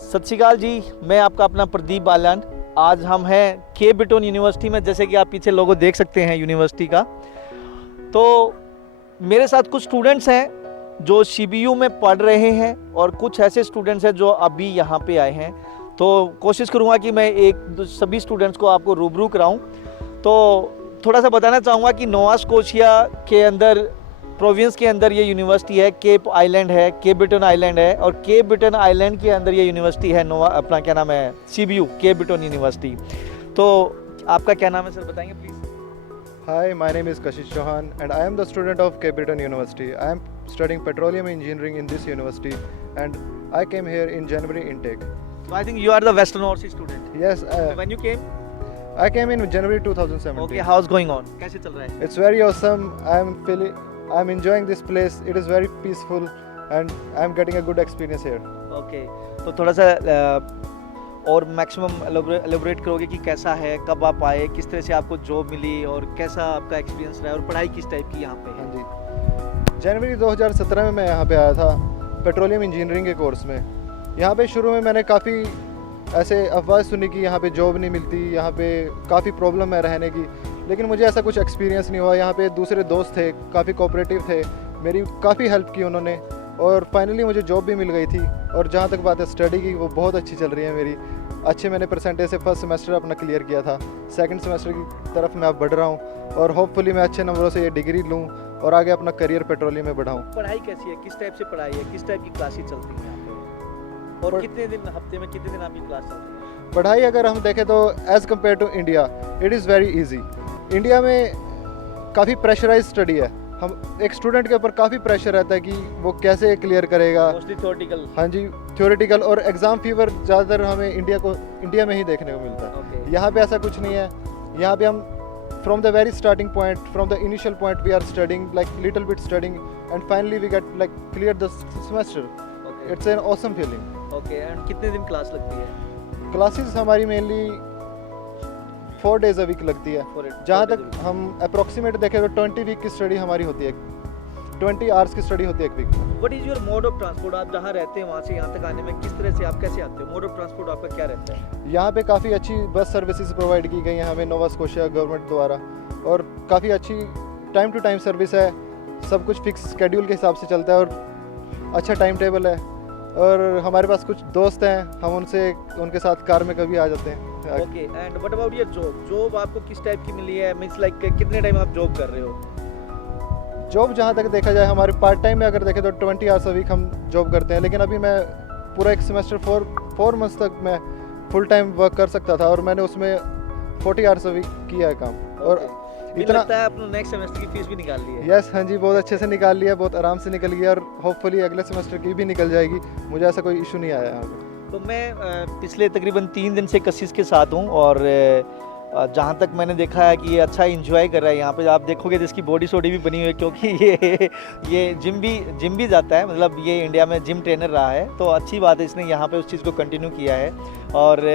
सत श्री अकाल जी, मैं आपका अपना प्रदीप बालन। आज हम हैं के बिटोन यूनिवर्सिटी में, जैसे कि आप पीछे लोगो देख सकते हैं यूनिवर्सिटी का। तो मेरे साथ कुछ स्टूडेंट्स हैं जो सीबीयू में पढ़ रहे हैं और कुछ ऐसे स्टूडेंट्स हैं जो अभी यहाँ पे आए हैं। तो कोशिश करूँगा कि मैं सभी स्टूडेंट्स को आपको रूबरू कराऊँ। तो थोड़ा सा बताना चाहूँगा कि नोवा स्कोशिया के अंदर, प्रोविंस के अंदर ये यूनिवर्सिटी है। केप आइलैंड है, केप ब्रिटन आइलैंड है, और केप ब्रिटन आइलैंड के अंदर ये यूनिवर्सिटी है नोवा, अपना क्या नाम है, सीबीयू, केप ब्रिटन यूनिवर्सिटी। तो आपका क्या नाम है सर, बताएंगे please? Hi, my name is Kashish Chauhan and I am the student of Cape Breton University. I am studying petroleum engineering in this university and I came here in January intake. So I think you are the Western Overseas student. Yes, When you came? I came in January 2017. Okay, how's going on? कैसे चल रहा है? It's very awesome. I'm enjoying this place. It is very peaceful and I'm getting a good experience here. Okay, तो थोड़ा सा और maximum elaborate करोगे कि कैसा है, कब आप आए, किस तरह से आपको जॉब मिली और कैसा आपका एक्सपीरियंस रहा है और पढ़ाई किस टाइप की यहाँ पे है? हाँ जी, जनवरी 2017 में मैं यहाँ पे आया था पेट्रोलियम इंजीनियरिंग के कोर्स में। यहाँ पे शुरू में मैंने काफ़ी ऐसे अफवाह सुनी कि यहाँ पे जॉब नहीं मिलती, यहाँ पे काफ़ी प्रॉब्लम है रहने की, लेकिन मुझे ऐसा कुछ एक्सपीरियंस नहीं हुआ। यहाँ पे दूसरे दोस्त थे, काफ़ी कोऑपरेटिव थे, मेरी काफ़ी हेल्प की उन्होंने और फाइनली मुझे जॉब भी मिल गई थी। और जहाँ तक बात है स्टडी की, वो बहुत अच्छी चल रही है मेरी। अच्छे मैंने परसेंटेज से फर्स्ट सेमेस्टर अपना क्लियर किया था, सेकंड सेमेस्टर की तरफ मैं अब बढ़ रहा हूँ और होपफुली मैं अच्छे नंबरों से ये डिग्री लूँ और आगे अपना करियर पेट्रोलियम में बढ़ाऊँ। पढ़ाई कैसी है, किस टाइप से पढ़ाई है, किस टाइप की क्लासेस चलती हैं यहाँ पे, और कितने दिन, हफ्ते में कितने दिन आपकी क्लास चलती है? पढ़ाई अगर हम देखें तो as compare to India it is very easy. India में काफ़ी प्रेशराइज स्टडी है, हम एक स्टूडेंट के ऊपर काफ़ी प्रेशर रहता है कि वो कैसे क्लियर करेगा। Mostly theoretical. हाँ जी, थ्योरेटिकल और एग्ज़ाम फीवर ज़्यादातर हमें इंडिया में ही देखने को मिलता है। Okay. यहाँ पे ऐसा कुछ नहीं है। यहाँ पे हम from the very starting point, from the initial point we are studying like little bit studying and finally we get like clear the semester. It's an awesome feeling. Okay, and कितने दिन क्लास लगती है? Classes हमारी mainly 4 days a week लगती है। जहाँ तक हम अप्रोक्सीमेट देखें तो 20 वीक की स्टडी हमारी होती है, 20 आवर्स की स्टडी होती है एक वीक में। What is your mode of transport? आप जहाँ रहते हैं वहाँ से यहाँ तक आने में किस तरह से, आप कैसे आते हो? मोड ऑफ ट्रांसपोर्ट आपका क्या रहता है? यहाँ पे काफ़ी अच्छी बस सर्विसेज प्रोवाइड की गई हैं हमें नोवा स्कोशिया गवर्नमेंट द्वारा, और काफ़ी अच्छी टाइम टू टाइम सर्विस है। सब कुछ फिक्स शेड्यूल के हिसाब से चलता है और अच्छा टाइम टेबल है। और हमारे पास कुछ दोस्त हैं, हम उनके साथ कार में कभी आ जाते हैं। Okay, and what about your job? Job आपको किस टाइप की मिली है? मींस लाइक कितने टाइम आप जॉब कर रहे हो? जॉब जहाँ तक देखा जाए हमारे पार्ट टाइम में अगर देखें तो 20 आवर्स अ वीक हम जॉब करते हैं, लेकिन अभी मैं पूरा एक सेमेस्टर 4 मंथ्स तक मैं फुल टाइम वर्क कर सकता था और मैंने उसमें 40 आवर्स अ वीक किया है काम। और इतना लगता है आपने नेक्स्ट सेमेस्टर की फीस भी निकाल ली है? यस, हाँ जी, बहुत अच्छे से निकाल लिया, बहुत आराम से निकल गया और होपफुली अगले सेमेस्टर की भी निकल जाएगी। मुझे ऐसा कोई इशू नहीं आया यहाँ पे। तो मैं पिछले तकरीबन 3 दिन से कशिश के साथ हूँ और जहाँ तक मैंने देखा है कि ये अच्छा इंजॉय कर रहा है। यहाँ पे आप देखोगे तो इसकी बॉडी शॉडी भी बनी हुई है, क्योंकि ये जिम भी जाता है, मतलब ये इंडिया में जिम ट्रेनर रहा है। तो अच्छी बात है, इसने यहाँ पे उस चीज़ को कंटिन्यू किया है। और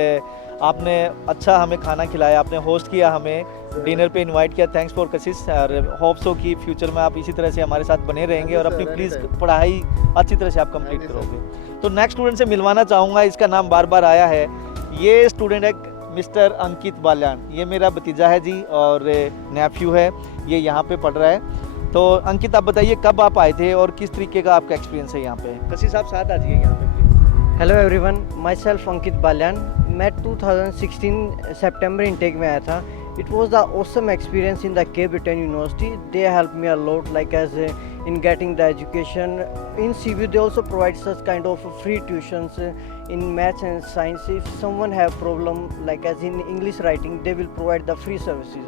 आपने अच्छा हमें खाना खिलाया, आपने होस्ट किया, हमें डिनर पे इनवाइट किया। थैंक्स फॉर कशिश, और होप सो कि फ्यूचर में आप इसी तरह से हमारे साथ बने रहेंगे और अपनी प्लीज़ पढ़ाई अच्छी तरह से आप कंप्लीट करोगे। तो नेक्स्ट स्टूडेंट से मिलवाना चाहूँगा, इसका नाम बार बार आया है। ये स्टूडेंट है मिस्टर अंकित बाल्यान, ये मेरा भतीजा है जी और नेफ्यू है, ये यहाँ पे पढ़ रहा है। तो अंकित, आप बताइए कब आप आए थे और किस तरीके का आपका एक्सपीरियंस है यहाँ पे? कशिश आप साथ आ जाइए यहाँ पे please. Hello everyone, myself Ankit Balyan. मैं 2016 सितंबर इनटेक में आया था। It was the awesome experience in the Cape Breton University. They helped me a lot, like as in getting the education. In CBU, they also provide such kind of free tuitions in maths and science. If someone have problem, like as in English writing, they will provide the free services.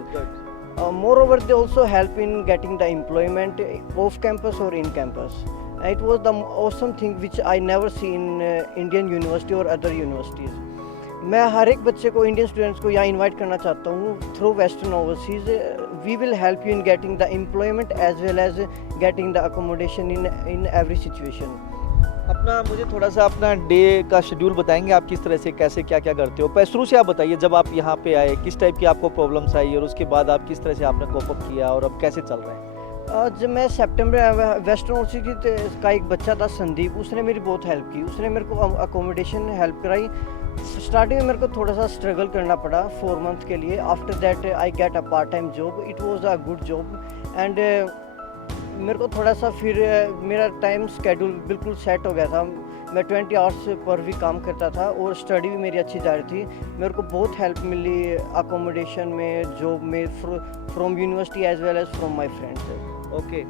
Moreover, they also help in getting the employment off campus or in campus. It was the awesome thing which I never see in Indian university or other universities. मैं हर एक बच्चे को, Indian students को यहाँ invite करना चाहता हूँ through Western Overseas. We will help you in getting the employment as well as getting the accommodation in every situation. अपना मुझे थोड़ा सा अपना डे का शेड्यूल बताएंगे, आप किस तरह से कैसे क्या क्या करते हो? पहले शुरू से आप बताइए, जब आप यहाँ पे आए किस टाइप की आपको प्रॉब्लम्स आई और उसके बाद आप किस तरह से आपने कोप अप किया और अब कैसे चल रहा है? जब मैं सितंबर वेस्टर्न यूनिवर्सिटी का एक बच्चा था संदीप, उसने मेरी बहुत हेल्प की। उसने मेरे को अकोमोडेशन हेल्प कराई। स्टार्टिंग में मेरे को थोड़ा सा स्ट्रगल करना पड़ा 4 मंथ के लिए। After that I get a part time job. It was a good job and मेरे को थोड़ा सा फिर मेरा टाइम स्केड्यूल बिल्कुल सेट हो गया था। मैं 20 आवर्स पर भी काम करता था और स्टडी भी मेरी अच्छी जा रही थी। मेरे को बहुत हेल्प मिली अकोमोडेशन में, जॉब में, from university as well as from my friends. Okay,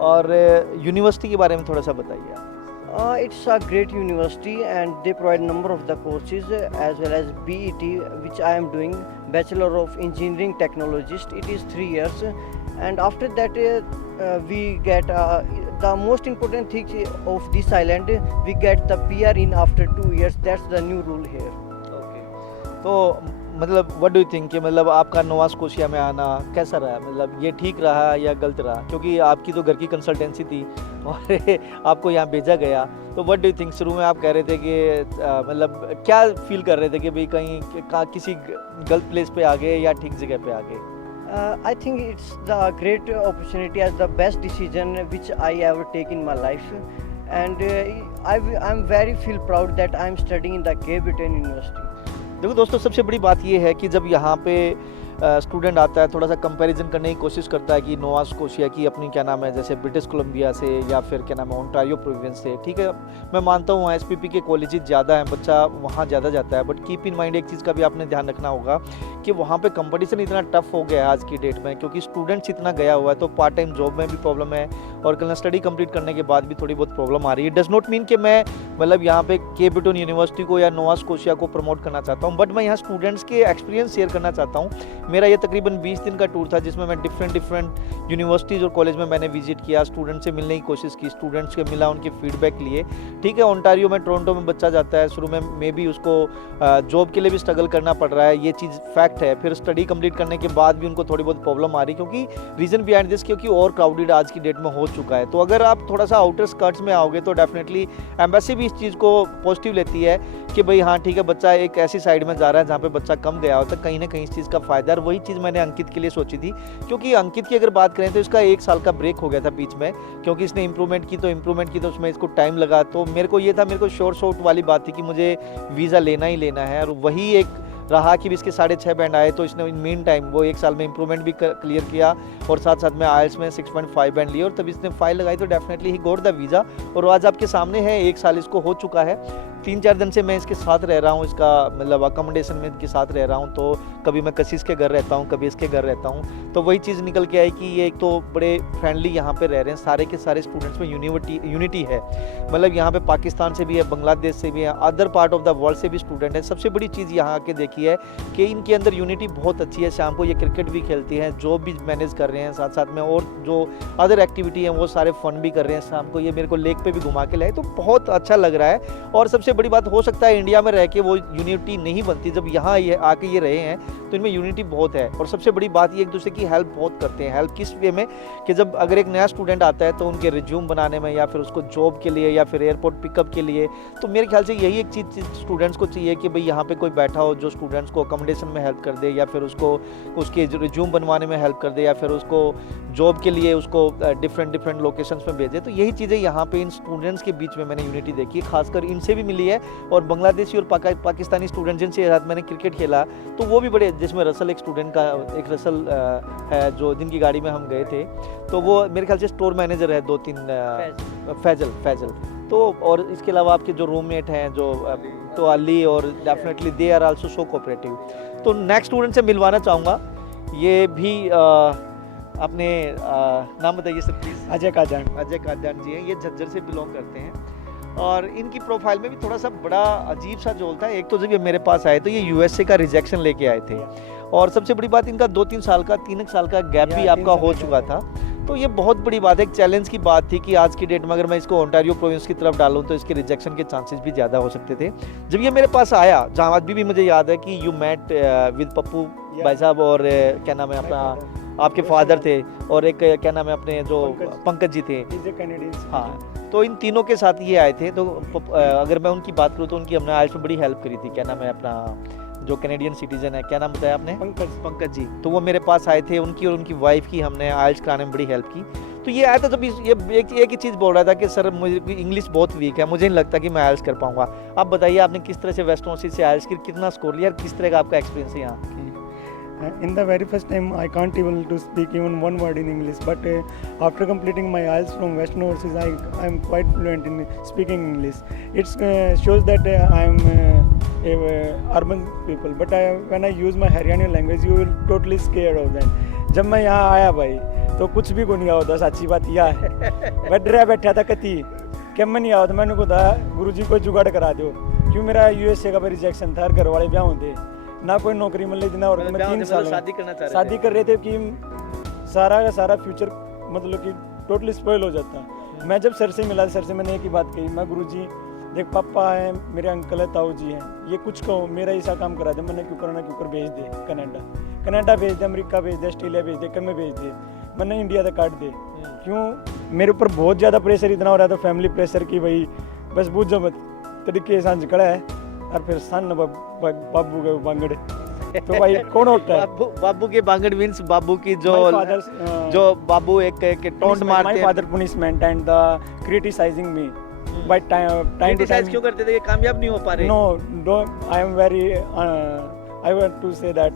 और यूनिवर्सिटी के बारे में थोड़ा सा बताइए आप। It's a great university and they provide number of the courses as well as BET, which I am doing, Bachelor of Engineering Technologist. It is 3 years and after that we get the most important thing of this island, we get the PR in after 2 years. That's the new rule here. Okay, तो मतलब what do you think कि मतलब आपका Nova Scotia में आना कैसा रहा? मतलब ये ठीक रहा या गलत रहा? क्योंकि आपकी तो घर की कंसल्टेंसी थी और आपको यहाँ भेजा गया, तो व्हाट डू यू थिंक? शुरू में आप कह रहे थे कि मतलब क्या फील कर रहे थे कि भाई कहीं किसी गलत प्लेस पे आ गए या ठीक जगह पे आ गए? I think it's the great opportunity as the best decision which I ever take in my life, and I'm very feel proud that I'm studying in the Cape Breton University. देखो दोस्तों, सबसे बड़ी बात ये है कि जब यहाँ पे स्टूडेंट आता है, थोड़ा सा कंपैरिजन करने की कोशिश करता है कि नोवा स्कोशिया की अपनी क्या नाम है, जैसे ब्रिटिश कोलंबिया से या फिर क्या नाम है ओंटारियो प्रोविंस से, ठीक है, मैं मानता हूँ एसपीपी के कॉलेजेस ज़्यादा हैं, बच्चा वहाँ ज़्यादा जाता है, बट कीप इन माइंड एक चीज़ का भी आपने ध्यान रखना होगा कि वहाँ पे कंपटीशन इतना टफ हो गया है आज की डेट में, क्योंकि स्टूडेंट्स इतना गया हुआ है, तो पार्ट टाइम जॉब में भी प्रॉब्लम है और कल स्टडी कंप्लीट करने के बाद भी थोड़ी बहुत प्रॉब्लम आ रही है। डज नॉट मीन कि मैं मतलब यहाँ पे केप ब्रिटन यूनिवर्सिटी को या नोवा स्कोशिया को प्रमोट करना चाहता हूँ, बट मैं यहाँ स्टूडेंट्स के एक्सपीरियंस शेयर करना चाहता हूँ। मेरा ये तकरीबन 20 दिन का टूर था जिसमें मैं डिफरेंट यूनिवर्सिटीज़ और कॉलेज में मैंने विजिट किया, स्टूडेंट से मिलने की कोशिश की, स्टूडेंट्स से मिला, उनके फीडबैक लिए, ठीक है। ओंटारियो में, टोरंटो में बच्चा जाता है, शुरू में भी उसको जॉब के लिए भी स्ट्रगल करना पड़ रहा है, ये चीज़ फैक्ट है। फिर स्टडी कंप्लीट करने के बाद भी उनको थोड़ी बहुत प्रॉब्लम आ रही, क्योंकि रीज़न बिहाइंड दिस क्योंकि और क्राउडेड आज की डेट में हो चुका है। तो अगर आप थोड़ा सा आउटर स्कर्ट्स में आओगे तो डेफिनेटली एम्बेसी भी इस चीज़ को पॉजिटिव लेती है कि भाई हाँ ठीक है, बच्चा एक ऐसी साइड में जा रहा है जहाँ पे बच्चा कम गया होता है, कहीं ना कहीं इस चीज़ का फ़ायदा। और वही चीज़ मैंने अंकित के लिए सोची थी, क्योंकि अंकित की अगर बात करें तो इसका 1 साल का ब्रेक हो गया था बीच में, क्योंकि इसने इंप्रूवमेंट की तो उसमें इसको टाइम लगा। तो मेरे को शॉर्ट वाली बात थी कि मुझे वीज़ा लेना ही लेना है, और वही एक रहा कि इसके 6.5 बैंड आए, तो इसने इन मीन टाइम वो 1 साल में इंप्रूवमेंट भी क्लियर किया और साथ में आइल्स में 6.5 बैंड लिए, और तब इसने फाइल लगाई तो definitely he got the visa. और आज आपके सामने है, 1 साल इसको हो चुका है। 3-4 दिन से मैं इसके साथ रह रहा हूँ, इसका मतलब अकोमोडेशन में के साथ रह रहा हूँ। तो कभी मैं कशिश के घर रहता हूँ, कभी इसके घर रहता हूँ, तो वही चीज़ निकल के आई कि ये एक तो बड़े फ्रेंडली यहाँ पे रह रहे हैं, सारे के सारे स्टूडेंट्स में यूनिटी है। मतलब यहाँ पे पाकिस्तान से भी है, बांग्लादेश से भी है, other part of the world से भी स्टूडेंट है। सबसे बड़ी चीज़ यहाँ आके देखी है कि इनके अंदर यूनिटी बहुत अच्छी है। शाम को ये क्रिकेट भी खेलती हैं, जॉब भी मैनेज कर रहे हैं, साथ में और जो अदर एक्टिविटी है वो सारे फन भी कर रहे हैं। शाम को ये मेरे को लेक पे भी घुमा के लाए, तो बहुत अच्छा लग रहा है। और सबसे बड़ी बात, हो सकता है इंडिया में रह के वो यूनिटी नहीं बनती, जब यहाँ ये आके ये रहे हैं तो इनमें यूनिटी बहुत है। और सबसे बड़ी बात ये एक दूसरे की हेल्प बहुत करते हैं। हेल्प किस वे में कि जब अगर एक नया स्टूडेंट आता है तो उनके रिज्यूम बनाने में, या फिर उसको जॉब के लिए, या फिर एयरपोर्ट पिकअप के लिए, तो मेरे ख्याल से यही एक चीज़ स्टूडेंट्स को चाहिए कि भाई यहाँ पे कोई बैठा हो जो स्टूडेंट्स को अकोमोडेशन में हेल्प कर दे, या फिर उसको उसके रिज्यूम बनवाने में हेल्प कर दे, या फिर उसको जॉब के लिए उसको डिफरेंट लोकेशंस में भेजे। तो यही चीज़ें यहाँ पे इन स्टूडेंट्स के बीच में मैंने यूनिटी देखी, खासकर इनसे भी मिली है। और बांग्लादेशी और पाकिस्तानी स्टूडेंट जिनसे साथ मैंने क्रिकेट खेला, तो वो भी बड़े, जिसमें रसल एक स्टूडेंट का एक रसल है जो जिनकी गाड़ी में हम गए थे, तो वो मेरे ख्याल से स्टोर मैनेजर है 2-3 फैजल। तो और इसके अलावा आपके जो रूममेट हैं जो तो अली, और definitely they are also so cooperative. तो नेक्स्ट स्टूडेंट से मिलवाना चाहूँगा, ये भी अपने नाम बताइए सर प्लीज़। अजय काजान जी हैं, ये झज्जर से बिलोंग करते हैं। और इनकी प्रोफाइल में भी थोड़ा सा बड़ा अजीब सा जोल था। एक तो जब ये मेरे पास आए तो ये यूएसए का रिजेक्शन लेके आए थे, और सबसे बड़ी बात इनका 2-3 साल का 3 साल का गैप भी आपका हो चुका था। तो ये बहुत बड़ी बात है, एक चैलेंज की बात थी कि आज की डेट में अगर मैं इसको ओंटारियो प्रोविंस की तरफ डालूं तो इसके रिजेक्शन के चांसेस भी ज़्यादा हो सकते थे। जब ये मेरे पास आया, जहाँ आज भी मुझे याद है कि यू मेट विद पप्पू भाई साहब, और क्या नाम है अपना, आपके फादर थे, और एक क्या नाम है अपने जो पंकज जी थे, हाँ, तो इन तीनों के साथ ये आए थे। तो अगर मैं उनकी बात करूँ तो उनकी हमने आइल्स में बड़ी हेल्प करी थी। क्या नाम है अपना जो कैनेडियन सिटीजन है, क्या नाम बताया आपने? पंकज जी। तो वो मेरे पास आए थे, उनकी और उनकी वाइफ की हमने आइल्स कराने में बड़ी हेल्प की। तो ये आया था जब ये एक ही चीज़ बोल रहा था कि सर मुझे इंग्लिश बहुत वीक है, मुझे नहीं लगता कि मैं आयल्स कर पाऊंगा। आप बताइए आपने किस तरह से वेस्ट ओवरसीज से आयल्स की कितना स्कोर लिया और किस तरह का आपका एक्सपीरियंस है यहाँ? In the very first time, I can't even to speak even one word in English. But after completing my IELTS from Western Overseas, I am quite fluent in speaking English. It shows that I am urban people. But when I use my Haryani language, you will totally scared of that. जब मैं यहाँ आया भाई तो कुछ भी को नहीं होता, सच्ची बात यह है। मैं डरा बैठा था कति कि मैं नहीं आता, मैंने कहा गुरुजी को जुगाड़ करा दो, क्यों मेरा यूएसए का रिजेक्शन था, घर वाले ब्याह होते ना, कोई नौकरी मिल रही थी ना, और मैं 3 साल शादी कर रहे थे कि सारा का सारा फ्यूचर मतलब कि टोटली स्पॉइल हो जाता। मैं जब सर से मिला, सर से मैंने एक ही बात कही, मैं गुरुजी देख पापा है, मेरे अंकल है, ताऊ जी हैं, ये कुछ कहो मेरा ऐसा काम करा दे, मैंने क्यों करना, क्यों कर भेज दे कनाडा भेज दे, अमेरिका भेज दे, ऑस्ट्रेलिया भेज दे, कम भेज दे, मैंने इंडिया तक काट दे। क्यों मेरे ऊपर बहुत ज़्यादा प्रेशर इतना हो रहा था, फैमिली प्रेशर की भाई बस बूझ जो मत तरीके सांझ खड़ा है, और फिर सन बाबू के बांगड़ तो भाई कौन होता है बाबू के बांगड़ मींस बाबू की जो बाबू एक टोंट मारते हैं। My father punishment and the criticising me by time to time क्यों करते थे कि कामयाब नहीं हो पा रहे? No I am very I want to say that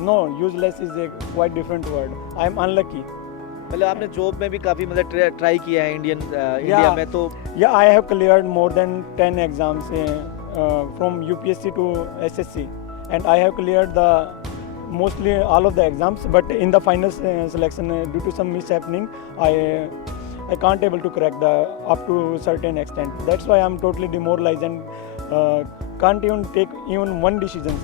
no useless is a quite different word, I am unlucky. मतलब आपने जॉब में भी काफी मतलब ट्राई किया है इंडिया में तो? या I have cleared more than 10 exams from UPSC to SSC, and I have cleared the mostly all of the exams, but in the final selection due to some mishappening I can't able to crack the up to certain extent. That's why I'm totally demoralized and can't even take even one decision.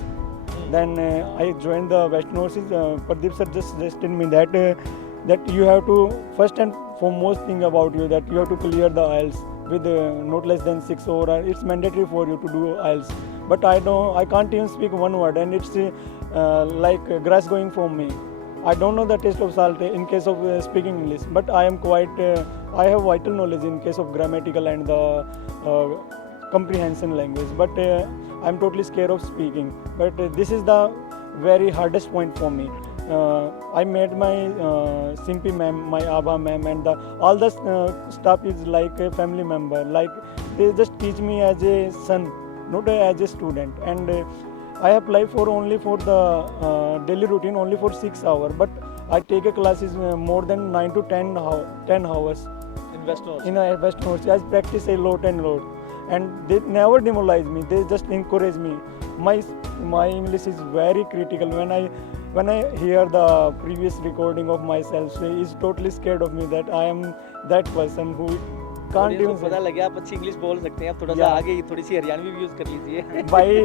Then I joined the Western Overseas. Pradeep sir just suggested me that you have to first and foremost thing about you, that you have to clear the IELTS with not less than 6 over. It's mandatory for you to do IELTS, but I can't even speak one word, and it's like grass going from me. I don't know the taste of salt in case of speaking English, but I am quite I have vital knowledge in case of grammatical and the comprehension language, but I'm totally scared of speaking. But this is the very hardest point for me. I met my Simpy ma'am, my Abha ma'am, and all the staff is like a family member. Like they just teach me as a son, not as a student. And I apply only for the daily routine only for 6 hours, but I take a classes more than 9 to 10 hours in Western Overseas. I practice a lot, and they never demoralize me. They just encourage me. My English is very critical. When I hear the previous recording of myself, is totally scared of me that I am that person who can't even पता लग गया आप अच्छी English बोल सकते हैं। आप थोड़ा सा आगे थोड़ी सी हरियाणवी भी यूज कर लीजिए। भाई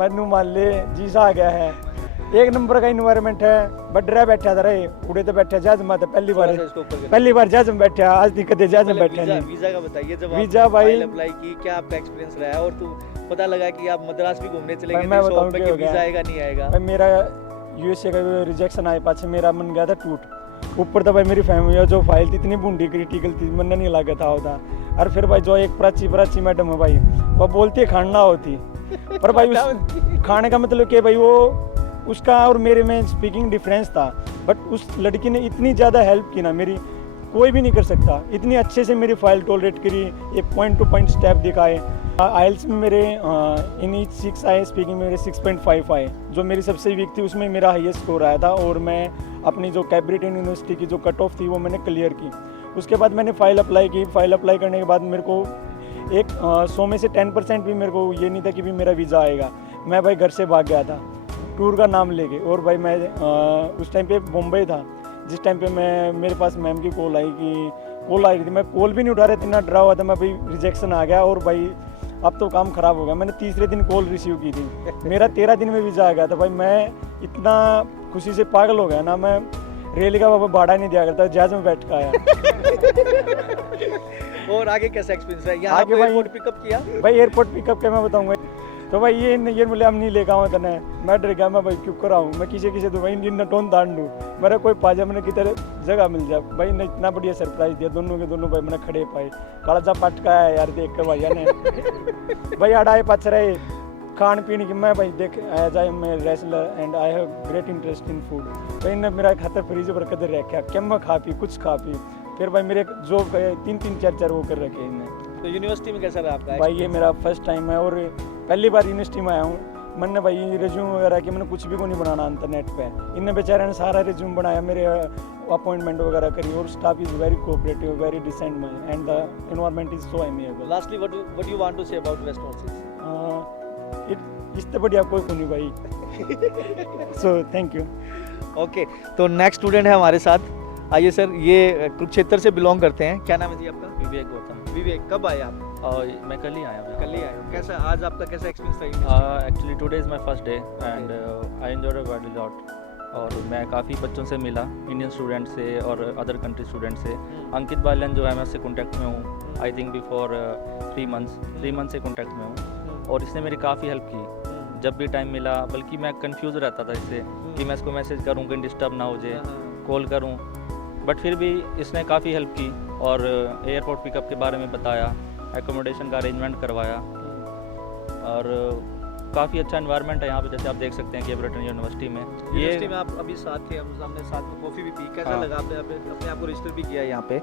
मैनू मान ले जीसा आ गया है, एक नंबर का इन्वायरमेंट है, बट डरा बैठा था रहे उड़े तो बैठा जहाज में, पहली बार जहाज में बैठा, आज दिक्कत है जहाज में बैठा नहीं। वीजा का बताइए, जब वीजा भाई अप्लाई की क्या आपका एक्सपीरियंस रहा है, और तू पता लगा कि आप मद्रास भी घूमने चले गए, मैं बताऊं कि वीजा आएगा नहीं आएगा? मेरा यूएसए का रिजेक्शन आए पाछे मेरा मन गया था टूट। ऊपर तो भाई मेरी फैमिली जो फाइल थी इतनी बूंदी क्रिटिकल थी, मन नहीं लगा था होता। और फिर भाई जो एक प्राची मैडम है भाई, वो बोलती है खाना होती, पर भाई उस खाने का मतलब कि भाई वो उसका और मेरे में स्पीकिंग डिफरेंस था, बट उस लड़की ने इतनी ज़्यादा हेल्प की ना, मेरी कोई भी नहीं कर सकता, इतनी अच्छे से मेरी फाइल टॉलरेट करी, एक पॉइंट टू पॉइंट स्टेप दिखाए। आइल्स में मेरे इन ईच 6 आए, स्पीकिंग में मेरे 6.5 आए, जो मेरी सबसे वीक थी उसमें मेरा हाईएस्ट स्कोर आया था, और मैं अपनी जो कैब्रिटन यूनिवर्सिटी की जो कट ऑफ थी वो मैंने क्लियर की। उसके बाद मैंने फ़ाइल अप्लाई की, फ़ाइल अप्लाई करने के बाद मेरे को एक 100 में से 10% भी मेरे को ये नहीं था कि भी मेरा वीज़ा आएगा। मैं भाई घर से भाग गया था टूर का नाम लेके, और भाई मैं उस टाइम पे मुंबई था, जिस टाइम पे मैं मेरे पास मैम की कॉल आई थी, मैं कॉल भी नहीं उठा रहा, इतना डरा हुआ था मैं, भाई रिजेक्शन आ गया और भाई अब तो काम ख़राब हो गया। मैंने तीसरे दिन कॉल रिसीव की थी, मेरा 13 दिन में वीज़ा आ गया था। भाई मैं इतना खुशी से पागल हो गया ना, मैं रेल का भाड़ा नहीं दिया करता, जहाज में बैठ कर आया। और आगे कैसा एक्सपीरियंस है? यहाँ पे एयरपोर्ट पिकअप किया? भाई एयरपोर्ट पिकअप का मैं बताऊंगा, तो भाई ये बोले हम नहीं लेकर आऊँ तने, मैं डर गया, मैं भाई क्यों कराऊँ, मैं किसी तो भाई इंडियन नटोन दान दूँ, मेरा कोई पाजा मैंने किधर जगह मिल जाए। भाई ने इतना बढ़िया सरप्राइज दिया, दोनों के दोनों भाई मैंने खड़े पाए, काला जा पट का है यार देख कर भैया ने। भाई अड़ाए पच रहे खान पीने की, मैं भाई देख as I am wrestler and I have great interest in food. भाई ने मेरा खातर फ्रीज पर कदर रखा, क्या मैं खा पी कुछ खा पी, फिर भाई मेरे जॉब 3-4 वो कर रखे हैं इनने। तो यूनिवर्सिटी में कैसा रहा आपका भाई ये मेरा फर्स्ट टाइम है और पहली बार यूनिवर्सिटी में आया हूँ। मैंने भाई रिज्यूम वगैरह कि मैंने कुछ भी को नहीं बनाना इंटरनेट पे, इनने बेचारे ने सारा रिज्यूम बनाया, मेरे अपॉइंटमेंट वगैरह करी, और staff is very cooperative, very decent and the environment is so amiable. Lastly what you want to say about Western Overseas? इससे बढ़िया कोई को नहीं भाई। So thank you. ओके, तो नेक्स्ट स्टूडेंट है हमारे साथ। आइए सर, ये कुरुक्षेत्र से बिलोंग करते हैं, क्या नाम है जी आपका? विवेक गौतम। विवेक, कब आए आप? और मैं कल ही आया हूँ। कल ही आए हो। कैसा आज आपका कैसा एक्सपीरियंस रहा? Actually today is my first day and I enjoyed it very lot. और मैं काफ़ी बच्चों से मिला, इंडियन स्टूडेंट से और अदर कंट्री स्टूडेंट से। अंकित बालन जो है मैं उससे कॉन्टैक्ट में हूँ, आई थिंक बिफोर 3 मंथ्स से कॉन्टैक्ट में हूँ, और इसने मेरी काफ़ी हेल्प की जब भी टाइम मिला। बल्कि मैं कंफ्यूज रहता था इससे कि मैं इसको मैसेज करूँ कि डिस्टर्ब ना हो जाए, कॉल करूँ, बट फिर भी इसने काफ़ी हेल्प की और एयरपोर्ट पिकअप के बारे में बताया, एकोमोडेशन का अरेंजमेंट करवाया, और काफ़ी अच्छा एनवायरनमेंट है यहाँ पे, जैसे आप देख सकते हैं कि ब्रिटेन यूनिवर्सिटी में। यूनिवर्सिटी में आप अभी साथ थे, हमने साथ में कॉफ़ी भी पी, कैसा हाँ। लगा? आपने अपने आप को रजिस्टर भी किया यहाँ पे,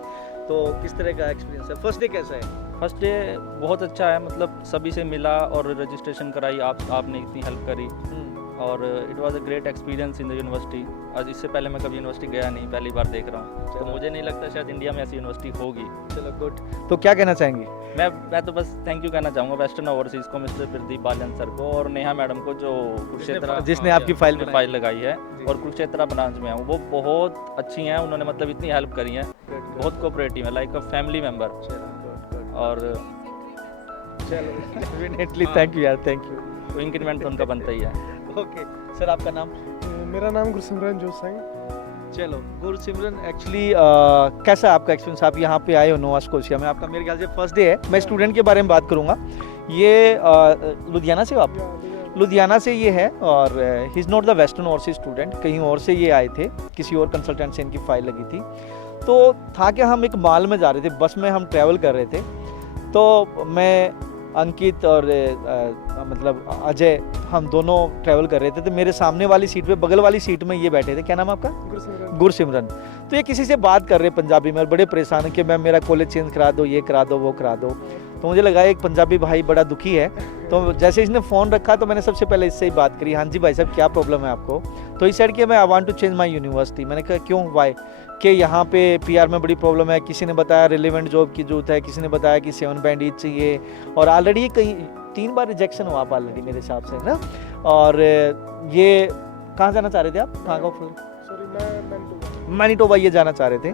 तो किस तरह का एक्सपीरियंस है? फर्स्ट डे कैसा है? फर्स्ट डे बहुत अच्छा है, मतलब सभी से मिला और रजिस्ट्रेशन कराई, आपने इतनी हेल्प करी, और it was a great experience in the university. आज इससे पहले मैं कभी यूनिवर्सिटी गया नहीं, पहली बार देख रहा हूँ, तो मुझे नहीं लगता शायद इंडिया में ऐसी यूनिवर्सिटी होगी। चलो गुड। तो क्या कहना चाहेंगे? मैं तो बस थैंक यू कहना चाहूँगा वेस्टर्न ओवरसीज़ को, मिस्टर प्रदीप बालन सर को और नेहा मैडम को, जो कुरुक्षेत्र जिसने आपकी फाइल लगाई है, और कुरुक्षेत्र ब्रांच में हूँ, वो बहुत अच्छी हैं, उन्होंने मतलब इतनी हेल्प करी है, बहुत कोऑपरेटिव है, लाइक अ फैमिली मेम्बर। और चलो डेफिनेटली थैंक यू यार, थैंक यू। इंक्रीमेंट तो उनका बनता ही है। ओके सर, आपका नाम? मेरा नाम गुरसिमरन जोसाई। चलो गुरसिमरन, एक्चुअली कैसा है आपका एक्सपीरियंस? आप यहाँ पे आए हो नोवा स्कोशिया में, आपका मेरे ख्याल से फर्स्ट डे है। मैं स्टूडेंट के बारे में बात करूँगा। ये लुधियाना से हो आप? लुधियाना से ये है, और he is not the western Overseas student, कहीं और से ये आए थे, किसी और कंसल्टेंट से इनकी फ़ाइल लगी थी। तो था कि हम एक मॉल में जा रहे थे, बस में हम ट्रैवल कर रहे थे, तो मैं, अंकित और मतलब अजय, हम दोनों ट्रैवल कर रहे थे, तो मेरे सामने वाली सीट पे, बगल वाली सीट में ये बैठे थे। क्या नाम आपका? गुरसिमरन। तो ये किसी से बात कर रहे पंजाबी में, और बड़े परेशान हैं कि मैम मेरा कॉलेज चेंज करा दो, ये करा दो, वो करा दो। तो मुझे लगा एक पंजाबी भाई बड़ा दुखी है, तो जैसे इसने फ़ोन रखा तो मैंने सबसे पहले इससे ही बात करी, हाँ जी भाई साहब क्या प्रॉब्लम है आपको? तो इस साइड कि मैं I want to change my university. मैंने कहा क्यों, वाई? कि यहाँ पे पीआर में बड़ी प्रॉब्लम है, किसी ने बताया रिलेवेंट जॉब की जरूरत है, किसी ने बताया कि 7 बैंड ईच चाहिए, और ऑलरेडी कहीं 3 बार रिजेक्शन हुआ आप ऑलरेडी मेरे हिसाब से ना। और ये कहाँ जाना चाह रहे थे आप? कहाँ का? सॉरी, मैं मैनिटोबा ये जाना चाह रहे थे।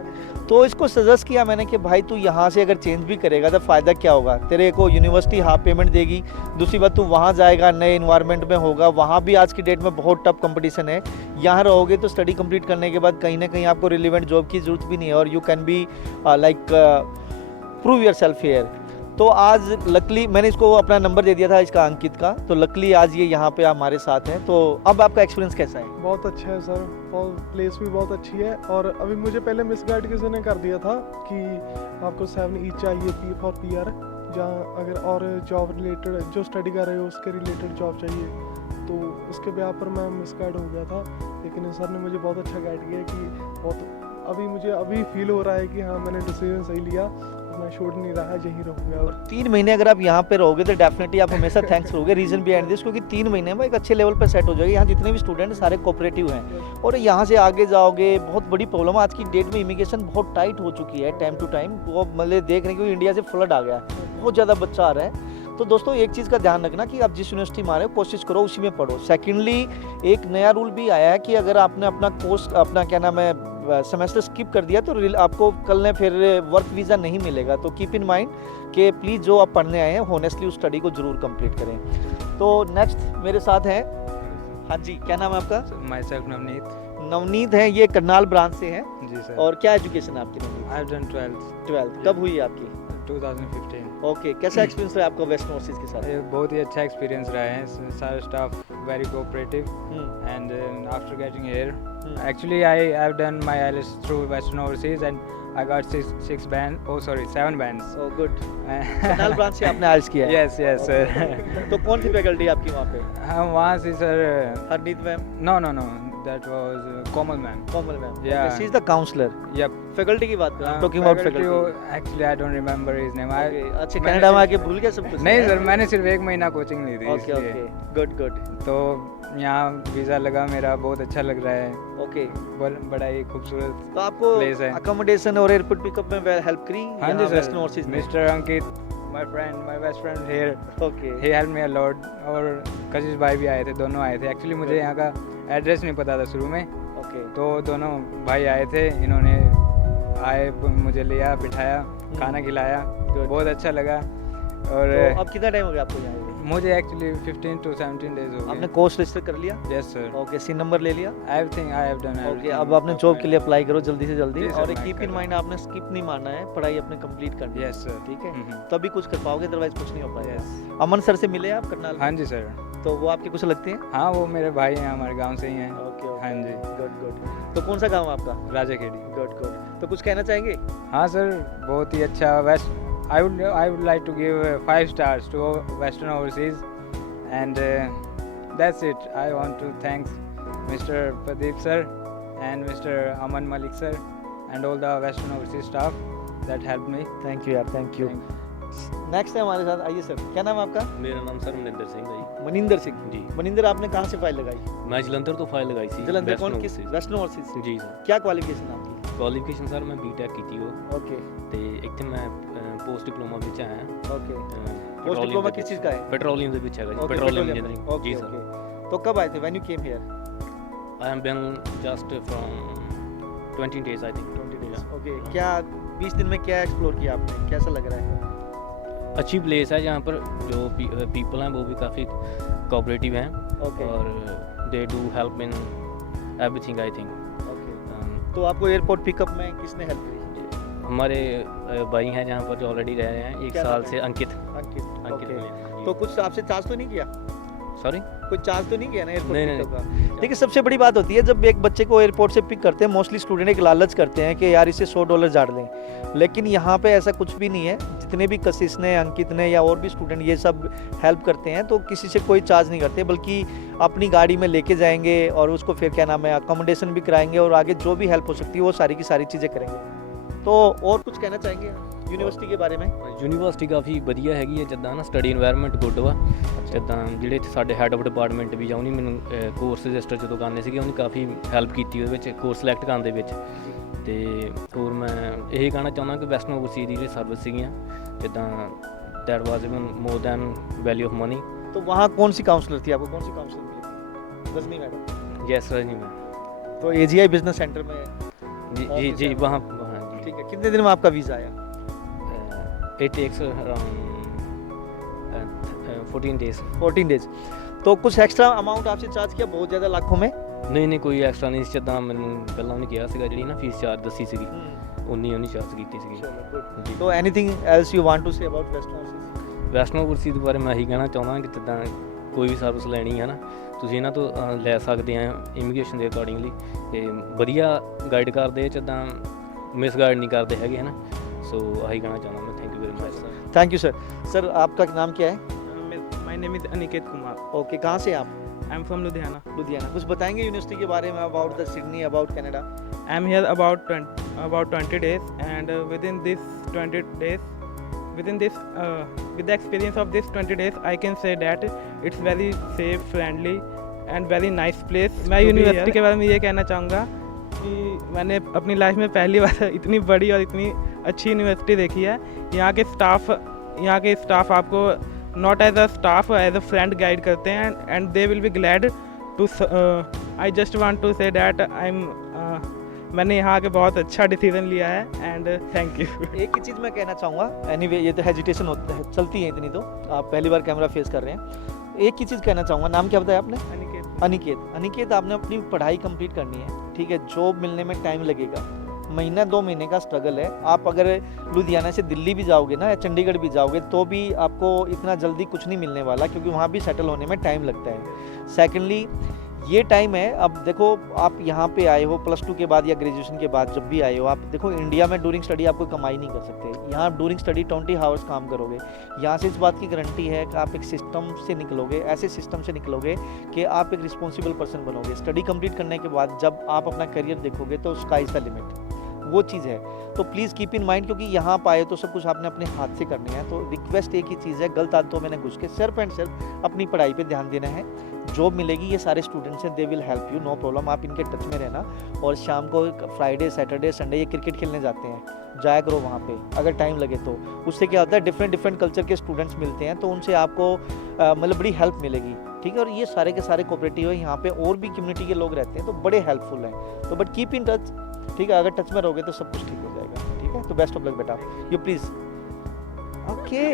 तो इसको सजेस्ट किया मैंने कि भाई तू यहाँ से अगर चेंज भी करेगा तो फ़ायदा क्या होगा? तेरे को यूनिवर्सिटी हाफ पेमेंट देगी, दूसरी बात तू वहाँ जाएगा, नए इन्वायरमेंट में होगा, वहाँ भी आज की डेट में बहुत टफ कंपटीशन है। यहाँ रहोगे तो स्टडी कंप्लीट करने के बाद कहीं ना कहीं आपको रिलेवेंट जॉब की ज़रूरत भी नहीं है, और you can be like prove your self here. तो आज लकली मैंने इसको अपना नंबर दे दिया था इसका, अंकित का, तो लकली आज ये यहाँ पे हमारे साथ हैं। तो अब आपका एक्सपीरियंस कैसा है? बहुत अच्छा है सर, और प्लेस भी बहुत अच्छी है। और अभी मुझे पहले मिसगाइड किसी ने कर दिया था कि आपको 7 ईच चाहिए फॉर पीआर, जहाँ अगर और जॉब रिलेटेड जो स्टडी कर रहे हो उसके रिलेटेड जॉब चाहिए, तो उसके ब्याह पर मैं मिसगाइड हो गया था। लेकिन सर ने मुझे बहुत अच्छा गाइड किया कि बहुत मुझे फील हो रहा है कि हाँ मैंने डिसीजन सही लिया, मैं छोड़ नहीं रहा, यहीं रहूँगा। और 3 महीने अगर आप यहाँ पे रहोगे तो डेफिनेटली आप हमेशा थैंक्स करोगे। रीजन बिहाइंड दिस, क्योंकि 3 महीने में एक अच्छे लेवल पर सेट हो जाएगा। यहाँ जितने भी स्टूडेंट सारे कोऑपरेटिव हैं, और यहाँ से आगे जाओगे बहुत बड़ी प्रॉब्लम। आज की डेट में इमिग्रेशन बहुत टाइट हो चुकी है, टाइम टू टाइम वो मतलब देख रहे हैं कि इंडिया से फ्लड आ गया है, बहुत ज़्यादा बच्चा आ रहा है। तो दोस्तों एक चीज़ का ध्यान रखना कि आप जिस यूनिवर्सिटी में आ रहे हो कोशिश करो उसी में पढ़ो। सेकेंडली एक नया रूल भी आया है कि अगर आपने अपना कोर्स, अपना क्या नाम है, सेमेस्टर स्किप कर दिया तो आपको कल ने फिर वर्क वीज़ा नहीं मिलेगा। तो कीप इन माइंड कि प्लीज़ जो आप पढ़ने आए हैं होनेस्टली उस स्टडी को जरूर कंप्लीट करें। तो नेक्स्ट मेरे साथ हैं, हाँ जी क्या नाम है आपका? My self Navneet. नवनीत है, ये करनाल ब्रांच से हैं। जी सर। और क्या एजुकेशन है आपकी नवनीत? आई हैव डन 12th कब हुई है आपकी? 2015। ओके, कैसा एक्सपीरियंस रहा आपका वेस्ट ओवरसीज के साथ? ये बहुत ही अच्छा एक्सपीरियंस रहा है, सारा staff very cooperative and after getting here actually I have done my IELTS through Western Overseas and I got 7 bands. Oh good. Karnal branch से आपने आइल्स किया है? Yes sir. तो कौन सी फैकल्टी आपकी वहाँ पे? हम वहाँ से sir Harneet ma'am? no that was Komal ma'am. Komal ma'am, Yeah. She is the counsellor. Yep. Faculty की बात कर रहे हैं, talking about Faculty faculty. actually I don't remember his name. अच्छा, मैंने कनाडा में सिर्फ- आके भूल गया सब कुछ? नहीं सर, मैंने सिर्फ 1 महीना कोचिंग ली थी ओके इसलिए। ओके, गुड गुड, तो यहाँ वीज़ा लगा मेरा, बहुत अच्छा लग रहा है, ओके। बड़ा ही खूबसूरत। तो आपको Place है। अकोमोडेशन और एयरपोर्ट पिकअप में हेल्प करी? हाँ जी वेस्टर्न सर, ओवरसीज में? Mister Ankit, my best friend here, okay he helped me a lot। और कशिश भाई भी आए थे, दोनों आए थे। एक्चुअली मुझे यहाँ का एड्रेस नहीं पता था शुरू में, ओके, तो दोनों भाई आए थे, इन्होंने मुझे लिया, बिठाया, खाना खिलाया, Good. बहुत अच्छा लगा। और तो अब कितना टाइम हो गया आपको यहाँ आए हुए? मुझे एक्चुअली 15 to 17 डेज हो आपने गए। कोर्स रजिस्टर कर लिया? Yes sir, okay, C number ले लिया? Everything I have done. Okay, अब आपने जॉब के लिए अप्लाई करो जल्दी से जल्दी, जी सर, और मैं कीप कर इन रहा माइंड आपने स्किप नहीं मारना है, पढ़ाई अपने कंप्लीट करनी है। Yes sir. ठीक है, तभी कुछ कर पाओगे, अदरवाइज कुछ नहीं हो पाएगा। यस। अमन सर से मिले आप करनाल में? हाँ जी सर, तो वो आपके कुछ लगते हैं? हाँ वो मेरे भाई हैं, हमारे गांव से ही हैं। ओके हाँ जी, गुड गुड। तो कौन सा गाँव है आपका? राजा खेड़ी। Good good. तो कुछ कहना चाहेंगे? हाँ सर, बहुत ही अच्छा। West I would like to give 5 stars to Western Overseas, and that's it. I want to thank Mr. Pradeep sir and Mr. Aman Malik sir and all the Western Overseas staff that helped me. Thank you यार, thank you. Next है हमारे साथ, आइए sir, क्या नाम है आपका? मेरा नाम सर मनिंदर सिंह है जी। मनिंदर सिंह जी, मनिंदर, आपने कहाँ से फाइल लगाई? मैं जलंधर तो फाइल लगाई सी। जलंधर Western कौन, किस? Overseas। वेस्टर्न ओवरसीज से? जी सर। क्या क्वालिफिकेशन आपकी? क्वालिफिकेशन सर मैं बीटेक की हो ओके ਤੇ ਇੱਥੇ ਮੈਂ ਪੋਸਟ ਡਿਪਲੋਮਾ ਵਿੱਚ ਆਇਆ ओके। पोस्ट ਪੈਟਰੋਲੀਅਮ डिप्लोमा किस चीज़ का है? ਪੈਟਰੋਲੀਅਮ ਦੇ ਵਿੱਚ ਹੈਗਾ ਜੀ, Okay, ਪੈਟਰੋਲੀਅਮ petroleum ਇੰਜੀਨੀਅਰਿੰग में। जी Okay, सर। okay। तो कब आए थे? When you came here? I am been just from 20 days I think. 20 days। Okay, क्या 20 दिन में क्या एक्सप्लोर किया आपने? कैसा लग रहा है? अच्छी प्लेस है जहाँ पर जो पीपल हैं वो भी काफ़ी कोऑपरेटिव हैं ओके और they do help in everything I think. Okay. तो आपको एयरपोर्ट पिकअप में किसने हेल्प करी? हमारे भाई हैं जहाँ पर जो ऑलरेडी रह रहे हैं 1 क्या साल नाम से, अंकित अंकित। अंकित ओके। तो कुछ आपसे चार्ज तो नहीं किया? सॉरी कोई चार्ज तो नहीं किया ना एयरपोर्ट नहीं, पिकअप का? देखिए, सबसे बड़ी बात होती है जब एक बच्चे को एयरपोर्ट से पिक करते हैं, मोस्टली स्टूडेंट एक लालच करते हैं कि यार इसे $100 झाड़ लें, लेकिन यहाँ पे ऐसा कुछ भी नहीं है। जितने भी कशिश ने, अंकित ने या और भी स्टूडेंट ये सब हेल्प करते हैं, तो किसी से कोई चार्ज नहीं करते, बल्कि अपनी गाड़ी में लेके जाएंगे और उसको फिर क्या नाम है अकोमोडेशन भी कराएंगे, और आगे जो भी हेल्प हो सकती है वो सारी की सारी चीज़ें करेंगे। तो और कुछ कहना चाहेंगे यूनिवर्सिटी के बारे में? ਯੂਨੀਵਰਸਿਟੀ ਕਾਫੀ ਵਧੀਆ ਹੈਗੀ ਹੈ, ਜਿੱਦਾਂ ਨਾ ਸਟੱਡੀ ਇਨਵਾਇਰਨਮੈਂਟ ਗੁੱਡ ਵਾ। ਜਿੱਦਾਂ ਜਿਹੜੇ ਇੱਥੇ ਸਾਡੇ ਹੈੱਡ ਆਫ ਡਿਪਾਰਟਮੈਂਟ ਵੀ ਜਾਂ ਉਹਨੇ ਮੈਨੂੰ ਕੋਰਸ ਰਜਿਸਟਰ ਜਦੋਂ ਕਰਨੇ ਸੀਗੇ, ਉਹਨੇ ਕਾਫੀ ਹੈਲਪ ਕੀਤੀ ਉਹਦੇ ਵਿੱਚ ਕੋਰਸ ਸਿਲੈਕਟ ਕਰਨ ਦੇ ਵਿੱਚ। ਤੇ ਹੋਰ ਮੈਂ ਇਹ ਕਹਿਣਾ ਚਾਹੁੰਦਾ ਕਿ ਵੈਸਟਰਨ ਓਵਰਸੀਜ਼ ਦੀ ਜਿਹੜੀ ਸਰਵਿਸ ਸੀਗੀਆਂ, ਜਿੱਦਾਂ that was even more than value of money. तो वहाँ कौन सी काउंसलर थी? आपको कौन सी काउंसलर मिली थी? Rajni madam. Yes Rajni ma'am. तो AGI बिजनेस सेंटर में? जी जी Office जी है। वहाँ वहाँ जी। ठीक है, कितने दिन में आपका वीज़ा आया? It takes around 14 days. 14 days. तो कुछ एक्स्ट्रा अमाउंट आपसे चार्ज किया बहुत ज़्यादा, लाखों में? ਨਹੀਂ ਨਹੀਂ ਕੋਈ ਐਕਸਟਰਾ ਨਹੀਂ ਸੀ, ਜਿੱਦਾਂ ਮੈਨੂੰ ਪਹਿਲਾਂ ਉਹਨੇ ਕਿਹਾ ਸੀਗਾ ਜਿਹੜੀ ਨਾ ਫੀਸ ਚਾਰਜ ਦੱਸੀ ਸੀਗੀ ਉਨੀ ਉਹਨੇ ਚਾਰਜ ਕੀਤੀ ਸੀਗੀ चलो गुड। जी। तो anything else you want to say about Western Overseas? Western Overseas ਦੇ ਬਾਰੇ ਮੈਂ ਇਹੀ ਕਹਿਣਾ ਚਾਹੁੰਦਾ ਕਿ ਜਿੱਦਾਂ ਕੋਈ ਵੀ ਸਰਵਿਸ ਲੈਣੀ ਹੈ ਨਾ, ਤੁਸੀਂ ਇਹਨਾਂ ਤੋਂ ਲੈ ਸਕਦੇ ਆ ਇਮੀਗ੍ਰੇਸ਼ਨ ਦੇ ਅਕੋਰਡਿੰਗਲੀ, ਤੇ ਵਧੀਆ ਗਾਈਡ ਕਰਦੇ, ਜਿੱਦਾਂ ਮਿਸਗਾਈਡ ਨਹੀਂ ਕਰਦੇ ਹੈਗੇ, ਹੈ ਨਾ। ਸੋ ਆਹੀ ਕਹਿਣਾ ਚਾਹੁੰਦਾ ਮੈਂ। Thank you very much sir. Thank you sir. Sir आपका नाम क्या है? My name is Aniket Kumar. Okay, कहाँ से हैं आप? I'm from Ludhiana. लुधियाना। कुछ बताएंगे यूनिवर्सिटी के बारे में, about the Sydney, about Canada? I'm here about 20 days, and within this 20 days, with the experience of this 20 days, I can say that it's very safe, friendly, and very nice place. मैं university के बारे में ये कहना चाहूँगा कि मैंने अपनी लाइफ में पहली बार इतनी बड़ी और इतनी अच्छी यूनिवर्सिटी देखी है। यहाँ के स्टाफ आपको not as a staff, as a friend guide करते हैं, and they will be glad to. I just want to say that मैंने यहाँ आके बहुत अच्छा डिसीजन लिया है, एंड थैंक यू। एक ही चीज़ मैं कहना चाहूँगा, एनीवे ये तो हेजिटेशन चलती है इतनी, तो आप पहली बार कैमरा फेस कर रहे हैं। एक ही चीज़ कहना चाहूँगा, नाम क्या बताया आपने? अनिकेत। अनिकेत। अनिकेत, आपने अपनी पढ़ाई कंप्लीट करनी है, ठीक है? जॉब मिलने में टाइम लगेगा, महीना 2 महीने का स्ट्रगल है। आप अगर लुधियाना से दिल्ली भी जाओगे ना, या चंडीगढ़ भी जाओगे, तो भी आपको इतना जल्दी कुछ नहीं मिलने वाला, क्योंकि वहाँ भी सेटल होने में टाइम लगता है। सेकेंडली, ये टाइम है। अब देखो आप यहाँ पे आए हो +2 के बाद या ग्रेजुएशन के बाद, जब भी आए हो आप, देखो इंडिया में ड्यूरिंग स्टडी आप कोई कमाई नहीं कर सकते। यहाँ आप ड्यूरिंग स्टडी 20 आवर्स काम करोगे। यहाँ से इस बात की गारंटी है कि आप एक सिस्टम से निकलोगे, ऐसे सिस्टम से निकलोगे कि आप एक रिस्पॉन्सिबल पर्सन बनोगे। स्टडी कंप्लीट करने के बाद जब आप अपना करियर देखोगे तो स्काई इज़ द लिमिट, वो चीज़ है। तो प्लीज़ कीप इन माइंड, क्योंकि यहाँ पाए तो सब कुछ आपने अपने हाथ से करनी है। तो रिक्वेस्ट एक ही चीज़ है, गलत आदतों में न घुस के सिर्फ एंड सिर्फ अपनी पढ़ाई पे ध्यान देना है। जॉब मिलेगी, ये सारे स्टूडेंट्स हैं, they will help you, no problem. आप इनके टच में रहना। और शाम को फ्राइडे सैटरडे संडे ये क्रिकेट खेलने जाते हैं, जाया करो वहाँ पे अगर टाइम लगे तो। उससे क्या होता है, डिफरेंट कल्चर के स्टूडेंट्स मिलते हैं, तो उनसे आपको मतलब बड़ी हेल्प मिलेगी, ठीक है। और ये सारे के सारे कोऑपरेटिव है, यहाँ पे और भी कम्युनिटी के लोग रहते हैं, तो बड़े हेल्पफुल हैं। तो बट कीप इन टच, ठीक है। अगर टच में रहोगे तो सब कुछ ठीक हो जाएगा, ठीक है। तो बेस्ट ऑफ लक बेटा, you please. Okay,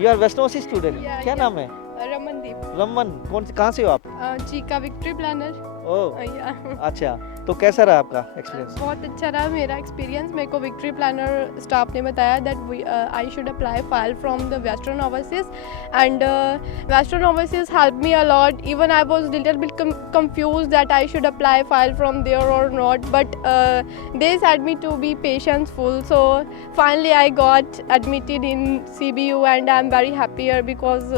you are Western Overseas student, क्या नाम है? रमनदीप। रमन, कहाँ से हो आप? जी का विक्ट्री प्लानर। ओह अच्छा, तो कैसा रहा आपका एक्सपीरियंस? बहुत अच्छा रहा मेरा एक्सपीरियंस। मेरे को विक्ट्री प्लानर स्टाफ ने बताया that I should apply file from the western overseas and western overseas help me a lot. Even I was little bit confused that I should apply file from there or not, but they said me to be patienceful. So finally I got admitted in CBU and I am very happy here because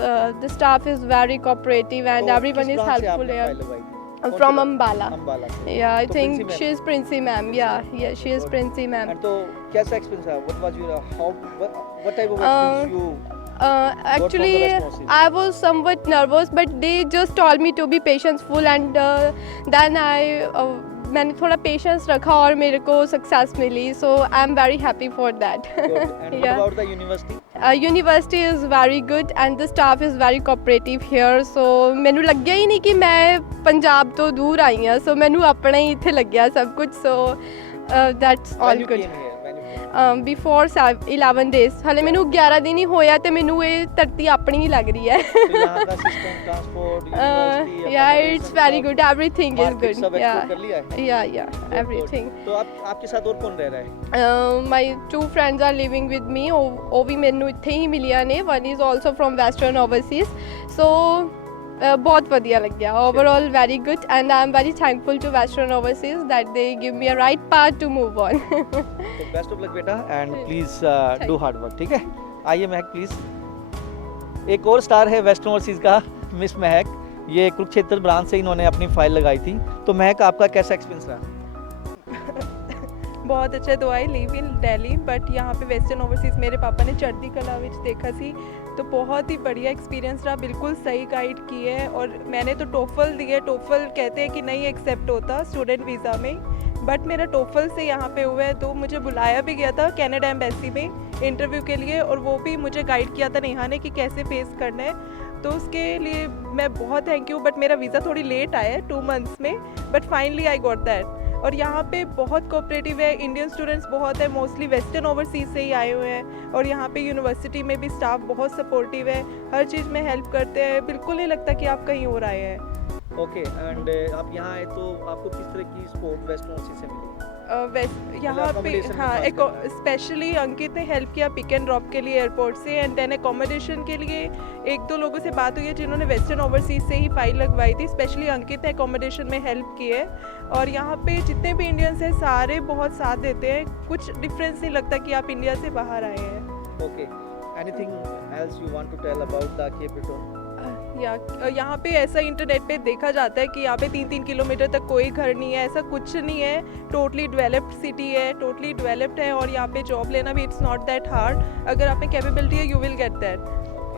the staff is very cooperative and everyone is helpful here. From Ambala. Yeah, I think she is Princey ma'am. Yeah, she is Princey ma'am. And तो कैसा experience है? What was your what type of experience you? Actually, I was somewhat nervous, but they just told me to be patientful and then मैंने थोड़ा patience रखा और मेरे को success मिली। So I am very happy for that. And what about the university? University is very good and the staff is very cooperative here. So ਮੈਨੂੰ ਲੱਗਿਆ ਹੀ ਨਹੀਂ ਕਿ ਮੈਂ ਪੰਜਾਬ ਤੋਂ ਦੂਰ ਆਈ ਹਾਂ। ਸੋ ਮੈਨੂੰ ਆਪਣਾ ਹੀ ਇੱਥੇ ਲੱਗਿਆ ਸਭ ਕੁਝ। ਸੋ that's all good. Before 11 days, ਹਲੇ ਮੈਨੂੰ 11 ਦਿਨ ਹੀ ਹੋਇਆ ਤੇ ਮੈਨੂੰ ਇਹ ਧਰਤੀ ਆਪਣੀ ਹੀ ਲੱਗ ਰਹੀ ਹੈ। यहाँ का system, transport, university, yeah, it's very good. Everything is market good. सब एक्सप्लोर कर लिया है? Yeah, everything. तो आपके साथ और कौन रह रहा है? My 2 friends are living with me. ਉਹ ਵੀ ਮੈਨੂੰ ਇੱਥੇ ਹੀ ਮਿਲੀਆਂ ਨੇ। One is also from Western Overseas. So बहुत ਵਧੀਆ ਲੱਗਿਆ। Overall very good and I am very thankful to Western Overseas that they give me a right path to move on. तो best of luck बेटा and please do hard work, ठीक है। आइए महक please. एक और स्टार है western overseas का, miss महक। ये कुरुक्षेत्र ब्रांच से इन्होंने अपनी फाइल लगाई थी। तो महक आपका कैसा एक्सपीरियंस रहा? बहुत अच्छा। तो I live in Delhi but यहाँ पे वेस्टर्न ओवरसीज मेरे पापा ने चढ़ती कला विच देखा सी, तो बहुत ही बढ़िया एक्सपीरियंस रहा। बिल्कुल सही गाइड की है। और मैंने तो टोफल दिए। टोफल कहते हैं कि नहीं एक्सेप्ट होता स्टूडेंट वीज़ा में, बट मेरा टोफल से यहाँ पे हुआ है। तो मुझे बुलाया भी गया था कनाडा एम्बेसी में इंटरव्यू के लिए, और वो भी मुझे गाइड किया था नेहा ने कि कैसे फेस करना है। तो उसके लिए मैं बहुत थैंक यू। बट मेरा वीज़ा थोड़ी लेट आया है 2 months में, but finally I got that. और यहाँ पे बहुत कोऑपरेटिव है। इंडियन स्टूडेंट्स बहुत है, मोस्टली वेस्टर्न ओवरसीज से ही आए हुए हैं। और यहाँ पे यूनिवर्सिटी में भी स्टाफ बहुत सपोर्टिव है, हर चीज़ में हेल्प करते हैं। बिल्कुल नहीं लगता कि आप कहीं और आए हैं। ओके एंड आप यहाँ आए तो आपको किस तरह की सपोर्ट वेस्टर्न ओवरसीज से मिली? यहाँ पे हाँ, एक स्पेशली अंकित ने हेल्प किया पिक एंड ड्रॉप के लिए एयरपोर्ट से। एंड देन एकोमोडेशन के लिए 1-2 लोगों से बात हुई है जिन्होंने वेस्टर्न ओवरसीज से ही फाइल लगवाई थी। स्पेशली अंकित ने एकोमोडेशन में हेल्प की है। और यहाँ पे जितने भी इंडियंस हैं सारे बहुत साथ देते हैं। कुछ डिफरेंस नहीं लगता कि आप इंडिया से बाहर आए हैं। Okay, anything else you want to tell about the Cape Town? यहाँ पे ऐसा इंटरनेट पे देखा जाता है कि यहाँ पे 3-3 किलोमीटर तक कोई घर नहीं है। ऐसा कुछ नहीं है। टोटली डेवलप्ड सिटी है, टोटली डेवलप्ड है। और यहाँ पे जॉब लेना भी इट्स नॉट दैट हार्ड। अगर आप में कैपेबिलिटी है यू विल गेट दैट।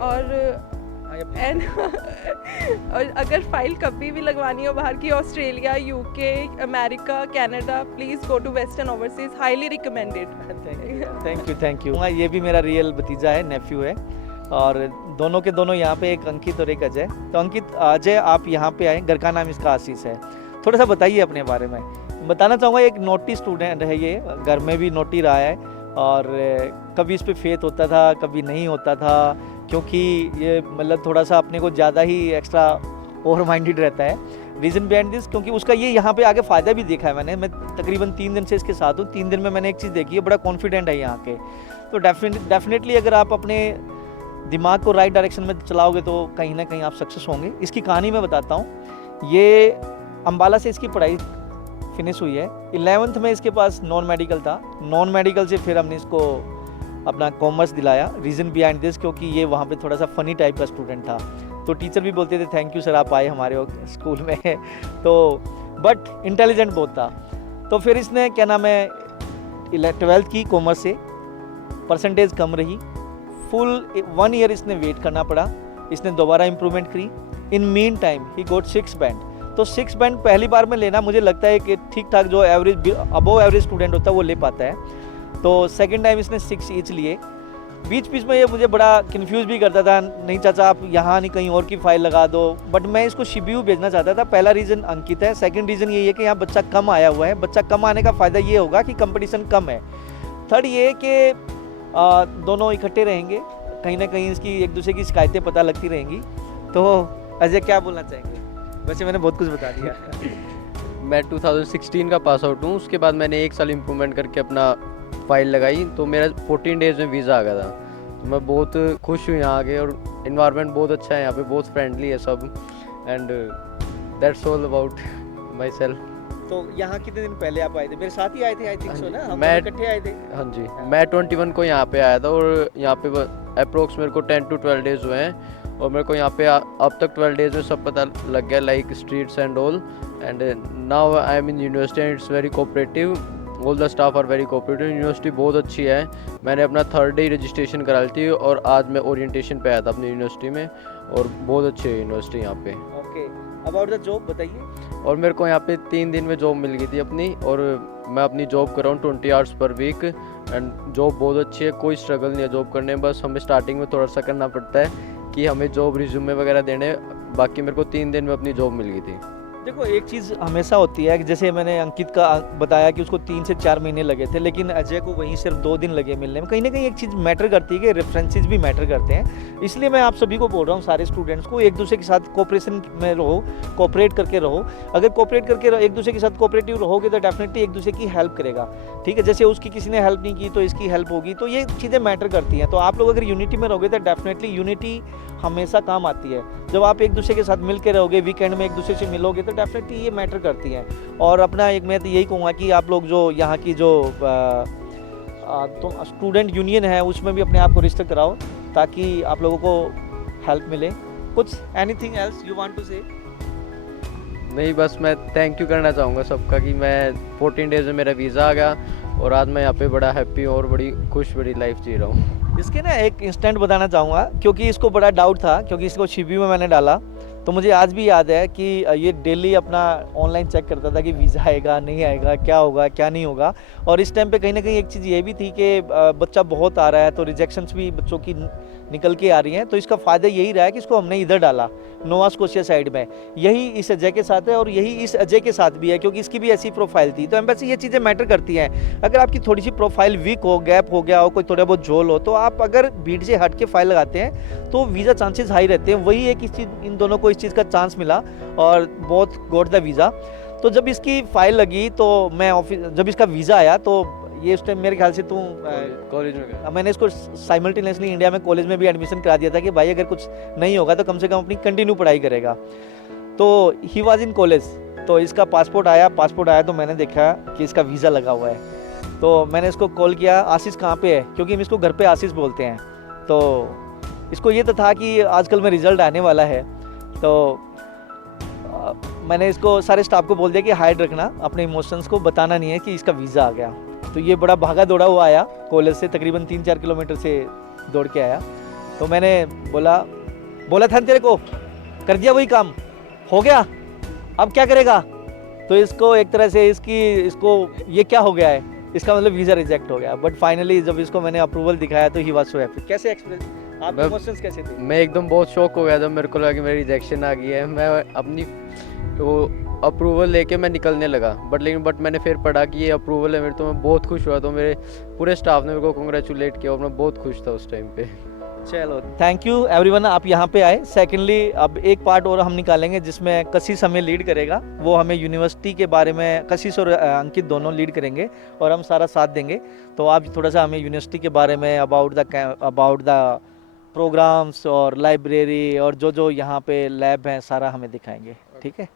और और अगर फाइल कभी भी लगवानी हो बाहर की, Australia, UK, America, Canada, please go to Western Overseas, highly recommended. Thank you. ये भी मेरा रियल भतीजा है, नेफ्यू है। और दोनों के दोनों यहाँ पे, एक अंकित और एक अजय। तो अंकित, अजय आप यहाँ पे आए, घर का नाम इसका आशीष है। थोड़ा सा बताइए अपने बारे में। बताना चाहूँगा एक नोटी स्टूडेंट है ये, घर में भी नोटी रहा है। और कभी इस पे फेथ होता था, कभी नहीं होता था, क्योंकि ये मतलब थोड़ा सा अपने को ज़्यादा ही एक्स्ट्रा ओवर माइंडेड रहता है। रीज़न बिहाइंड दिस, क्योंकि उसका ये यहाँ पे आगे फ़ायदा भी देखा है मैंने। मैं तकरीबन 3 दिन से इसके साथ हूँ। 3 दिन में मैंने एक चीज़ देखी है, बड़ा कॉन्फिडेंट है यहाँ के। तो डेफिनेटली अगर आप अपने दिमाग को राइट डायरेक्शन में चलाओगे तो कहीं ना कहीं आप सक्सेस होंगे। इसकी कहानी मैं बताता हूँ। ये अम्बाला से इसकी पढ़ाई फिनिश हुई है। 11th में इसके पास नॉन मेडिकल था, नॉन मेडिकल से फिर हमने इसको अपना कॉमर्स दिलाया। रीज़न बिहाइंड दिस क्योंकि ये वहाँ पे थोड़ा सा फ़नी टाइप का स्टूडेंट था, तो टीचर भी बोलते थे थैंक यू सर आप आए हमारे स्कूल में तो बट इंटेलिजेंट बहुत था। तो फिर इसने क्या नाम है 12th की कॉमर्स से, परसेंटेज कम रही, फुल 1 ईयर इसने वेट करना पड़ा, इसने दोबारा इम्प्रूवमेंट करी। In mean time he goat 6 band. तो 6 बैंड पहली बार में लेना मुझे लगता है कि ठीक ठाक जो एवरेज अबव एवरेज स्टूडेंट होता है वो ले पाता है। तो सेकंड टाइम इसने 6 ईच लिए। बीच बीच में ये मुझे बड़ा कंफ्यूज भी करता था, नहीं चाचा आप यहाँ नहीं कहीं और की फाइल लगा दो, बट मैं इसको शिबीयू भेजना चाहता था। पहला रीज़न अंकित है, सेकंड रीज़न ये है कि यहाँ बच्चा कम आया हुआ है। बच्चा कम आने का फ़ायदा ये होगा कि कंपटीशन कम है। थर्ड ये कि दोनों इकट्ठे रहेंगे, कहीं ना कहीं इसकी एक दूसरे की शिकायतें पता लगती रहेंगी। तो अजय क्या बोलना चाहेंगे? वैसे मैंने बहुत कुछ बता दिया मैं 2016 का पास आउट हूँ, उसके बाद मैंने 1 साल इम्प्रूवमेंट करके अपना फ़ाइल लगाई, तो मेरा 14 डेज़ में वीज़ा आ गया था। तो मैं बहुत खुश हूँ यहाँ आके, और इन्वायरमेंट बहुत अच्छा है यहाँ पे, बहुत फ्रेंडली है सब, and that's all about my self. तो यहाँ कितने दिन पहले आप आए थे? मेरे साथ ही आए थे आई थिंक सो ना, हम मैं इकट्ठे आए थे। हाँ जी, मैं 21 को यहाँ पे आया था, और यहाँ पे अप्रोक्स मेरे को 10 to 12 डेज़ हुए हैं, और मेरे को यहाँ पे अब तक 12 डेज़ में सब पता लग गया, like streets and all. And now I am in university and it's very cooperative, all the staff are very cooperative. University बहुत अच्छी है। मैंने अपना 3rd डे रजिस्ट्रेशन करा ली थी, और आज मैं ओरिएंटेशन पे आया था अपनी यूनिवर्सिटी में, और बहुत अच्छी है यूनिवर्सिटी यहाँ पे। ओके, अबाउट द जॉब बताइए। और मेरे को यहाँ पे 3 दिन में जॉब मिल गई थी अपनी, और मैं अपनी जॉब कर रहा हूँ 20 hours per week, and job बहुत अच्छी है, कोई स्ट्रगल नहीं है जॉब करने में। बस हमें स्टार्टिंग में थोड़ा सा करना पड़ता है कि हमें जॉब रिज्यूमे वगैरह देने, बाकी मेरे को 3 दिन में अपनी जॉब मिल गई थी। देखो एक चीज़ हमेशा होती है कि जैसे मैंने अंकित का बताया कि उसको 3 से 4 महीने लगे थे, लेकिन अजय को वहीं सिर्फ 2 दिन लगे मिलने में। कहीं ना कहीं एक चीज़ मैटर करती है कि रेफरेंसेस भी मैटर करते हैं। इसलिए मैं आप सभी को बोल रहा हूँ, सारे स्टूडेंट्स को एक दूसरे के साथ कोऑपरेशन में रहो, कोऑपरेट करके रहो। अगर कोऑपरेट करके एक दूसरे के साथ कोऑपरेटिव रहोगे तो डेफिनेटली एक दूसरे की हेल्प करेगा। ठीक है, जैसे उसकी किसी ने हेल्प नहीं की तो इसकी हेल्प होगी, तो ये चीज़ें मैटर करती हैं। तो आप लोग अगर यूनिटी में रहोगे तो डेफिनेटली यूनिटी हमेशा काम आती है। जब आप एक दूसरे के साथ मिल के रहोगे, वीकेंड में एक दूसरे से मिलोगे, तो डेफिनेटली ये मैटर करती हैं। और अपना एक मैं तो यही कहूँगा कि आप लोग जो यहाँ की जो तो स्टूडेंट यूनियन है उसमें भी अपने आप को रजिस्टर कराओ, ताकि आप लोगों को हेल्प मिले। कुछ anything else you want to say? नहीं, बस मैं थैंक यू करना चाहूँगा सबका कि मैं 14 डेज़ में मेरा वीज़ा आ गया, और आज मैं यहाँ पे बड़ा हैप्पी और बड़ी खुश बड़ी लाइफ जी रहा हूँ। इसके ना एक इंस्टेंट बताना चाहूँगा, क्योंकि इसको बड़ा डाउट था, क्योंकि इसको शिबीयू में मैंने डाला, तो मुझे आज भी याद है कि ये डेली अपना ऑनलाइन चेक करता था कि वीज़ा आएगा नहीं आएगा, क्या होगा क्या नहीं होगा। और इस टाइम पे कहीं ना कहीं एक चीज़ ये भी थी कि बच्चा बहुत आ रहा है, तो रिजेक्शंस भी बच्चों की निकल के आ रही हैं। तो इसका फ़ायदा यही रहा है कि इसको हमने इधर डाला, नोवा स्कोशिया साइड में। यही इस अजय के साथ है, और यही इस अजय के साथ भी है, क्योंकि इसकी भी ऐसी प्रोफाइल थी। तो एम्बेसी ये चीज़ें मैटर करती हैं। अगर आपकी थोड़ी सी प्रोफाइल वीक हो, गैप हो गया हो, कोई थोड़ा बहुत झोल हो, तो आप अगर भीड़ से हट के फाइल लगाते हैं तो वीज़ा चांसेस हाई रहते हैं। वही एक इस चीज़, इन दोनों को इस चीज़ का चांस मिला, और बहुत गॉट द वीज़ा। तो जब इसकी फ़ाइल लगी तो मैं ऑफिस, जब इसका वीज़ा आया तो ये उस टाइम मेरे ख्याल से कॉलेज में गया, मैंने इसको साइमल्टेनियसली इंडिया में कॉलेज में भी एडमिशन करा दिया था कि भाई अगर कुछ नहीं होगा तो कम से कम अपनी कंटिन्यू पढ़ाई करेगा। तो ही वाज इन कॉलेज, तो इसका पासपोर्ट आया तो मैंने देखा कि इसका वीज़ा लगा हुआ है। तो मैंने इसको कॉल किया, आशीष कहाँ पे है, क्योंकि हम इसको घर पे आशीष बोलते हैं। तो इसको ये तो था कि आजकल में रिज़ल्ट आने वाला है, तो मैंने इसको सारे स्टाफ को बोल दिया कि हाइड रखना, अपने इमोशंस को बताना नहीं है कि इसका वीज़ा आ गया। तो ये बड़ा भागा दौड़ा हुआ आया कॉलेज से, तकरीबन 3-4 किलोमीटर से दौड़ के आया। तो मैंने बोला था तेरे को, कर दिया वही काम, हो गया, अब क्या करेगा? तो इसको एक तरह से इसको ये क्या हो गया है, इसका मतलब वीज़ा रिजेक्ट हो गया। बट फाइनली जब इसको मैंने अप्रूवल दिखाया तो ही वाज सो हैप्पी। कैसे एक्सपीरियंस, आपके इमोशंस कैसे थे? मैं एकदम बहुत शॉक हो गया जब मेरे को लगा कि मेरी रिजेक्शन आ गई है। मैं अपनी वो अप्रूवल लेके मैं निकलने लगा, बट मैंने फिर पढ़ा कि ये अप्रूवल है मेरे, तो मैं बहुत खुश हुआ। तो मेरे पूरे स्टाफ ने मेरे को कंग्रेचुलेट किया, और मैं बहुत खुश था उस टाइम पे। चलो थैंक यू एवरीवन, आप यहाँ पे आए। सेकेंडली अब एक पार्ट और हम निकालेंगे जिसमें कशिश हमें लीड करेगा। वो हमें यूनिवर्सिटी के बारे में, कशिश और अंकित दोनों लीड करेंगे और हम सारा साथ देंगे। तो आप थोड़ा सा हमें यूनिवर्सिटी के बारे में, अबाउट द प्रोग्राम्स और लाइब्रेरी और जो जो यहाँ पे लैब हैं सारा हमें दिखाएंगे, ठीक है?